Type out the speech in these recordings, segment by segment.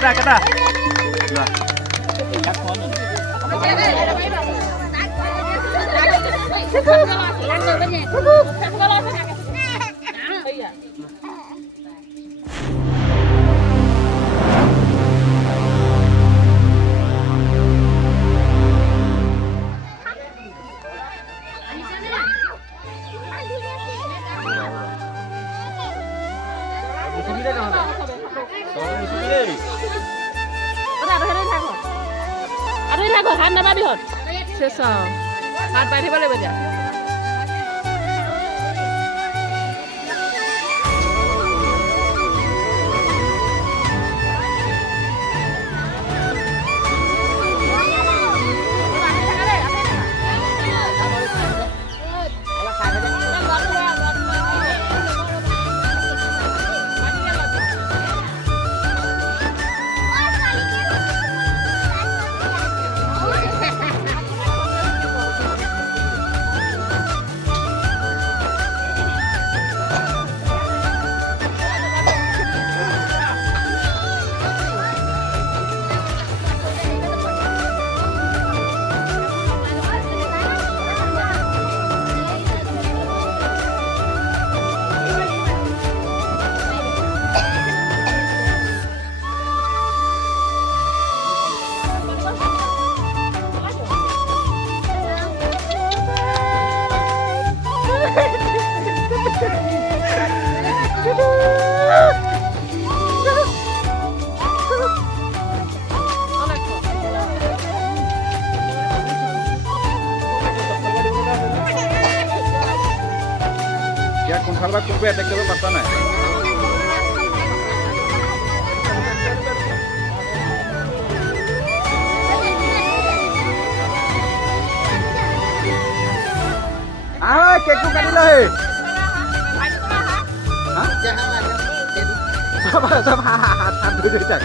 Kada kada. Nah. হাত নামাবি হত শেষ হাত পাই থাকিব লাগিব এতিয়া কোনফালৰ পৰা কোনটো এটেক কৰিব পাত্তা নাই কেকটো কাটি লৈ চব হাত ধুই ধুই থাক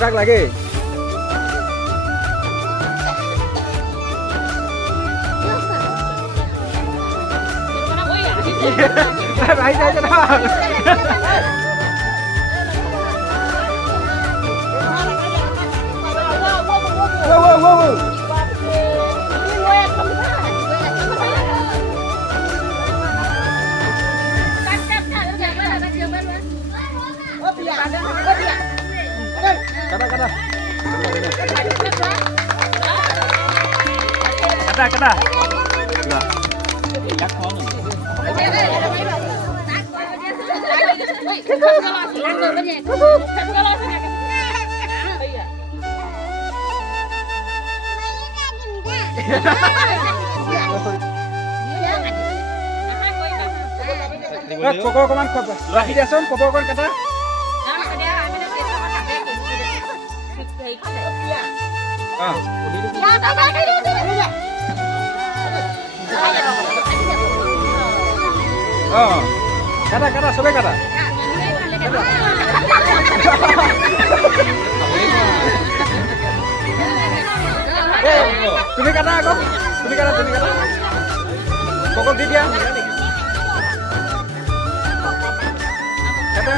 tak lagi. Baik saja dah. Wow. Kada. Nah. Cắt khó rồi. Pokok kaman kau. Lagi dia son pokok kan kata. Kada sobe kada. Tumi kada aku. Tumi kada. Pokok di dia. Kada.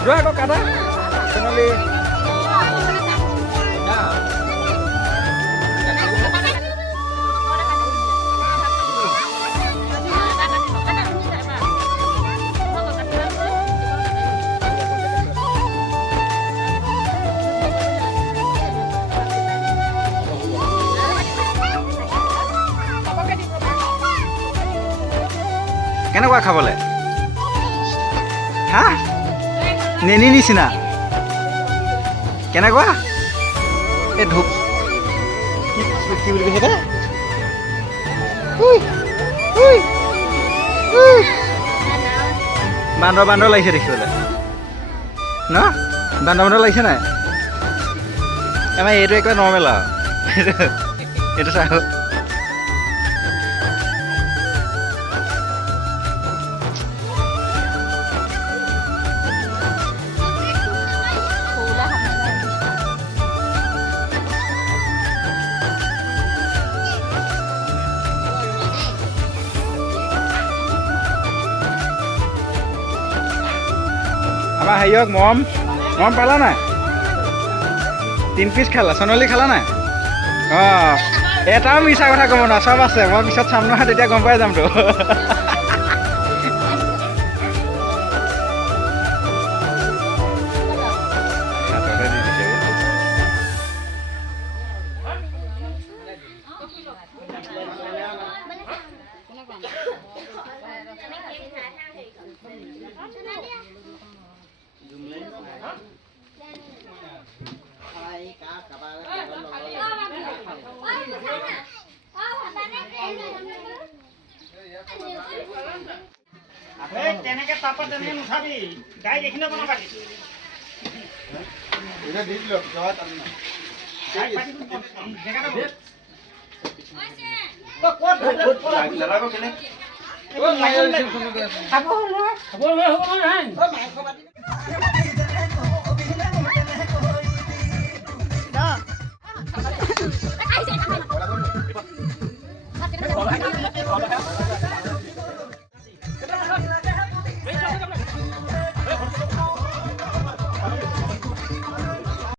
Dua kok kada? Senoli. কেনেকুৱা খাবলে হা নেনি নিচিনা কেনেকুৱা এই ধূপ কি বুলি কৈছে দে বান্দৰ লাগিছে দেখিবলৈ ন বান্দৰ লাগিছে নাই আমাৰ এইটো একেবাৰে নৰ্মেল আৰু এইটো চাওঁ আমাৰ হেৰিয়ক মৰম পালা নাই 3 পিচ খালা সোণালী খালা নাই অঁ এটাও মিছা কথা ক'ব না চব আছে মই পিছত চাম নহয় তেতিয়া গম পাই যামতো তেনেকে তাপা তেনেকে নুঠাবি গাই এইখিনি কোনো কাটি এটা দি দিলো জবা তাল না গাই কাটি জেগাটা লাগাবো কেনে খাব নহয়